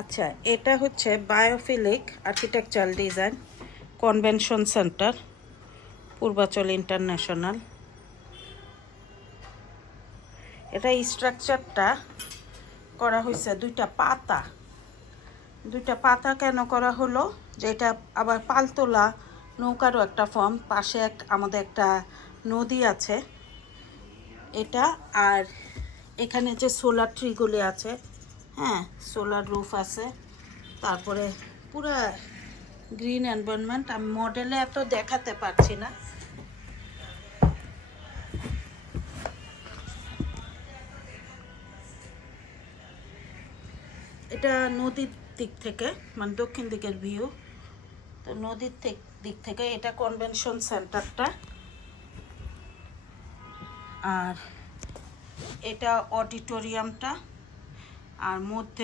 আচ্ছা, এটা হচ্ছে biophilic architectural design convention centre, Purbachal international. এটা স্ট্রাকচারটা করা হয়েছে দুইটা পাতা কেন করা হলো, যে এটা আবার পালতোলা নৌকারও একটা ফর্ম, পাশে আমাদের একটা নদী আছে এটা। আর এখানে যে সোলার ট্রিগুলি আছে, হ্যাঁ, সোলার রুফ আছে, তারপরে পুরা গ্রিন এনভায়রনমেন্ট। আমি মডেলে এত দেখাতে পারছি না। এটা নদীর দিক থেকে, মানে দক্ষিণ দিকের ভিউ। তো নদীর দিক থেকে এটা কনভেনশন সেন্টারটা, আর এটা অডিটোরিয়ামটা, আর মধ্যে